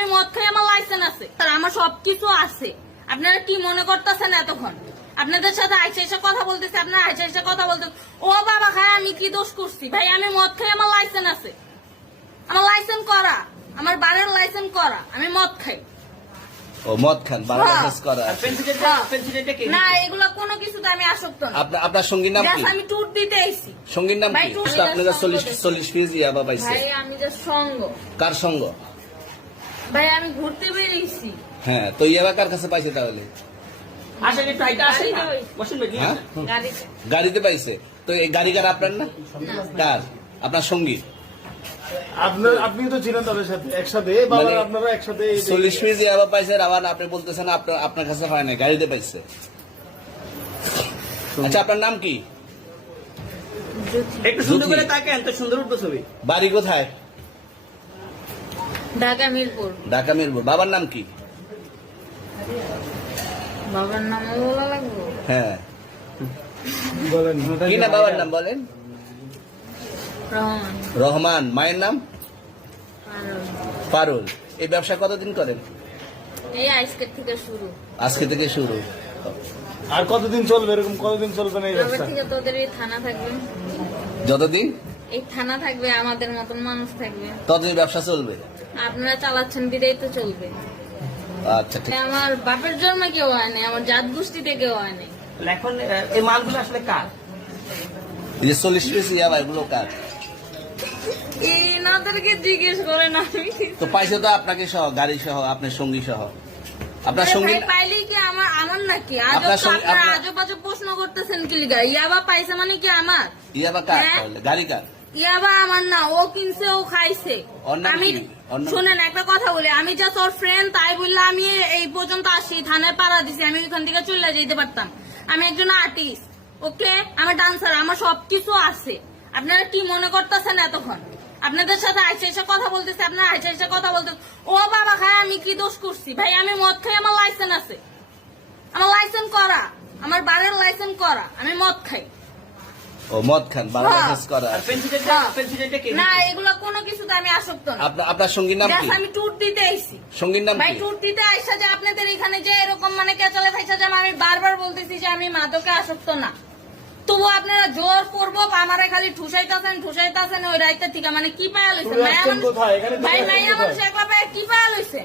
আমি মদ খাই, আমার লাইসেন্স আছে, আর আমার সবকিছু আছে। আপনারা কি মনে করতেছেন এতক্ষণ? আপনাদের সাথে আইসা এসে কথা বলতেছি, আপনারা আইসা এসে কথা বলতে, ও বাবা খাই, আমি কি দোষ করছি? ভাই আমি মদ খাই, আমার লাইসেন্স আছে, আমার লাইসেন্স করা, আমার বারের লাইসেন্স করা, আমি মদ খাই। ও মদ খান, বারো লাইসেন্স করা আছে। না এগুলো কোনো কিছুতে আমি আসক্ত না। আপনার সঙ্গীর নাম কি? Just আমি ট্যুর দিতে আইছি। সঙ্গীর নাম ভাই, কি? ট্যুর আপনি যে 40 পিস ইয়াবা পাইছে। ভাই আমি যে সঙ্গ, কার সঙ্গ? ভাই আমি ঘুরতে বেরিয়েছি। হ্যাঁ, তো ইয়াবা কার কাছে পাইছে তাহলে? হ্যাঁ? গাড়িতে। গাড়িতে পাইছে। তো এই গাড়ি কার, আপনার না? কার? আপনার সঙ্গী? আপনি তো ছিলেন তাদের সাথে একসাথে, মানে আপনারা একসাথে 40 পিস ইয়াবা পাইছে, আবার আপনি বলতেছেন আপনার কাছে হয় না, গাড়িতে পাইছে। আচ্ছা, আপনার নাম কি? একটু সুন্দর করে তাকেন, তো সুন্দর উঠবো ছবি। বাড়ি কোথায়? ঢাকা মিরপুর। ঢাকা মিরপুর। বাবার নাম কি? বাবার নাম বলা লাগবে? হ্যাঁ, বলেন কি না বাবার নাম বলেন? রহমান। রহমান। মায়ের নাম? পারুল। পারুল। এই ব্যবসা কতদিন করেন? এই আজকের থেকে শুরু। আজকে থেকে শুরু। আর কতদিন চলবে, এরকম কতদিন চলবে না এই এবার ব্যবসা? থেকে তোদের এই থানা থাকবে, যতদিন এই থানা থাকবে, আমাদের মতন মানুষ থাকবে। ততদিন ব্যবসা চলবে। আপনারা চালাচ্ছেন বিদায় তো চলবে। আচ্ছা, ঠিক। আমার বাপের জন্মে কেউ হয় নাই, আমার জাত গোষ্ঠীতে কেউ হয় নাই। এখন এই মালগুলো আসলে কার? এই যে 40 পিস ইয়াবা, এগুলো কার? এনাদেরকে জিজ্ঞেস করেন, আমি তো পাইছে তো আপনাকে সহ, গাড়ি সহ, আপনার সঙ্গী সহ। আপনার সঙ্গী পাইলেই কি আমার নাকি? আপনার সঙ্গে- আপনারা আপনার- আজব আজব প্রশ্ন করতেছেন কি লিগা? ইয়াবা পাইছে মানে কি আমার? ইয়াবা কার হ্যাঁ? তাহলে? গাড়ি কার? ইয়াবা আমার না, ও কিনছে, ও খাইছে। ওর নাম আমি কি? ওর নাম- শুনেন একটা কথা বলি, আমি জাস্ট ওর ফ্রেন্ড, তাই বললে আমি এই পর্যন্ত আসি, থানায় পাড়া দিছি, আমি ওইখান থেকে চলে যেতে পারতাম। আমি একজন আর্টিস্ট, ওকে, আমার ডান্সার, আমার সবকিছু আছে। আপনারা কি মনে করতেছেন এতক্ষণ? আপনাদের সাথে আইসা এসে কথা বলতেছি, আপনারা আইসা এসে কথা বলতে, ও বাবা খাই, আমি কি দোষ করছি? ভাই আমি মদ খাই, আমার লাইসেন্স আছে, আমার লাইসেন্স করা, আমার বারের লাইসেন্স করা, আমি মদ খাই। ও মদ খান, বারো লাইসেন্স করা আর আছে। পেন্সিলটা কে? না এগুলো কোনো কিছুতে আমি আসক্ত না। আপনার সঙ্গীর নাম কি? Just আমি ট্যুর দিতে আইছি। সঙ্গীর নাম ভাই কি? ট্যুর দিতে আইসা যে আপনাদের এখানে যে এরকম মানে কেচালে ফাইসা যান, আমি বারবার বলতেছি যে আমি মাদকে আসক্ত না, তবু আপনারা জোর করবো আমারে খালি ঠুসাইতাছেন ওই রাইতে থেকে, মানে কি পায়া লইছেন? চলে আসছেন কোথায়? এখানে চলে ভাই আসছেন মাইয়া কোথায়? মানুষ একলা পায়ে কি পায়া লইছেন?